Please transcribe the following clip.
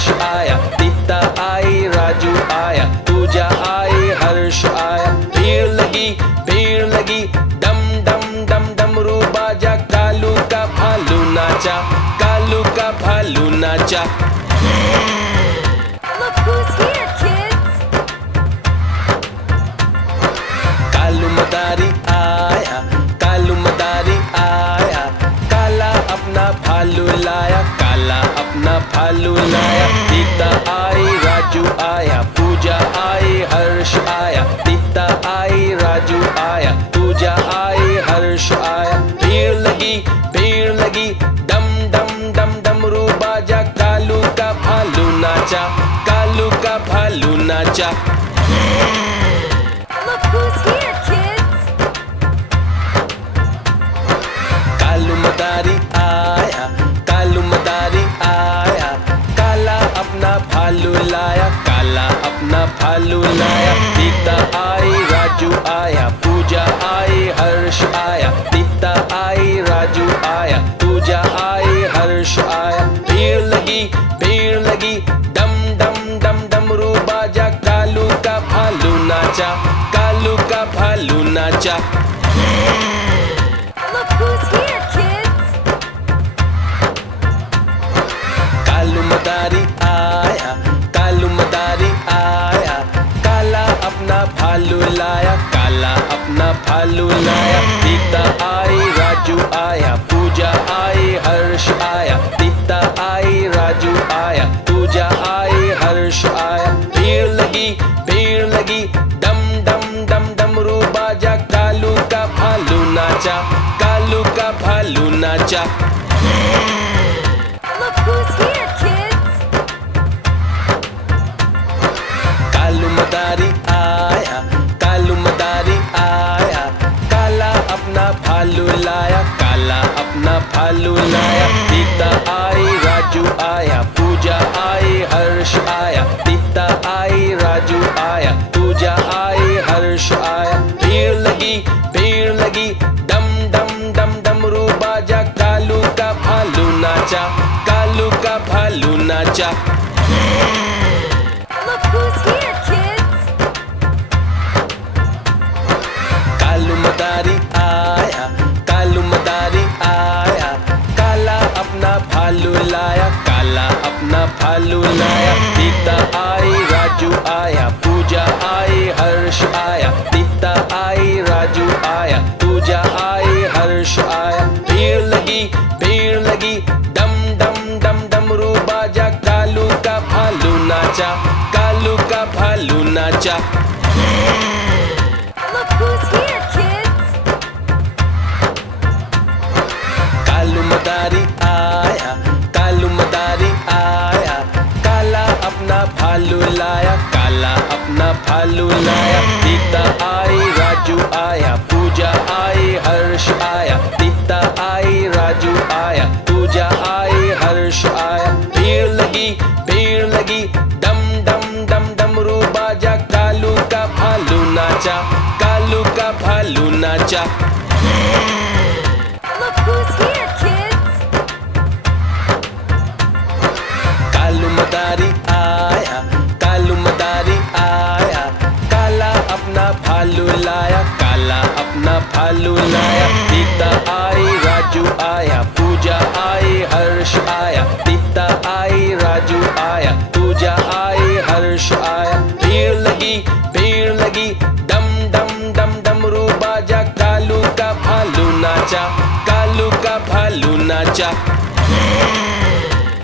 हर्ष आया, दीप्ता आई, राजू आया, पूजा आई, हर्ष आया। भीड़ लगी, डम डम डम डमरू बाजा, कालू का भालू नाचा, कालू का भालू नाचा। Look who's here, kids! Kalu मदारी आया, कालू मदारी आया, काला अपना भालू लाया, काला अपना भालू लाया। दीप्ता आई, राजू आया, पूजा आई, हर्ष आया, दीप्ता आई, राजू आया, पूजा आई, हर्ष आया। भीड़ लगी, डम डम डम डमरू बाजा, कालू का भालू नाचा, कालू का भालू नाचा। Look who's here, kids! Kalu मदारी आया, कालू मदारी आया, काला अपना भालू लाया, काला अपना भालू लाया। दीप्ता आई, राजू आया, पूजा आई, हर्ष आया, दीप्ता आई, राजू आया, पूजा आई, हर्ष आया। भीड़ लगी, डम डम डम डमरू बाजा, कालू का भालू नाचा, कालू का भालू नाचा। Look who's here, kids! Kalu मदारी आया, कालू मदारी आया, काला अपना भालू लाया, काला अपना भालू लाया। दीप्ता आई, राजू आया, पूजा आई, हर्ष आया, दीप्ता आई, राजू आया, पूजा आई, हर्ष आया। भीड़ लगी, डम डम डम डमरू बाजा, कालू का भालू नाचा, कालू का भालू नाचा। Look who's here, kids! Kalu मदारी आया, कालू मदारी आया, काला अपना भालू लाया, काला अपना भालू लाया। दीप्ता आई, राजू आया, पूजा आई, हर्ष आया, दीप्ता आई, राजू आया, पूजा आई, हर्ष आया। भीड़ लगी, डम डम डम डमरू बाजा, कालू का भालू नाचा, कालू का भालू नाचा। Look who's here, kids! Kalu मदारी आया, कालू मदारी आया, काला अपना भालू लाया, काला अपना भालू लाया। दीप्ता आई, राजू आया, पूजा आई, हर्ष आया, दीप्ता आई, राजू आया, पूजा आई, हर्ष आया। भीड़ लगी, डम डम डम डमरू बाजा, कालू का भालू नाचा, कालू का भालू नाचा। Look who's here, kids! Kalu मदारी आया, कालू मदारी आया, काला अपना भालू लाया, काला अपना भालू लाया। दीप्ता आई, राजू आया, पूजा आई, हर्ष आया, दीप्ता आई, राजू आया, पूजा आई, हर्ष आया। भीड़ लगी, डम डम डम डमरू बाजा, कालू का भालू नाचा, कालू का भालू नाचा। Look who's here, kids! Kalu मदारी आया, कालू मदारी आया, काला अपना भालू लाया, काला अपना भालू लाया। दीप्ता आई, राजू आया, पूजा आई, हर्ष आया, दीप्ता आई, राजू आया, पूजा आई, हर्ष आया। भीड़ लगी, डम डम डम डमरू बाजा, कालू का भालू नाचा, कालू का भालू नाचा।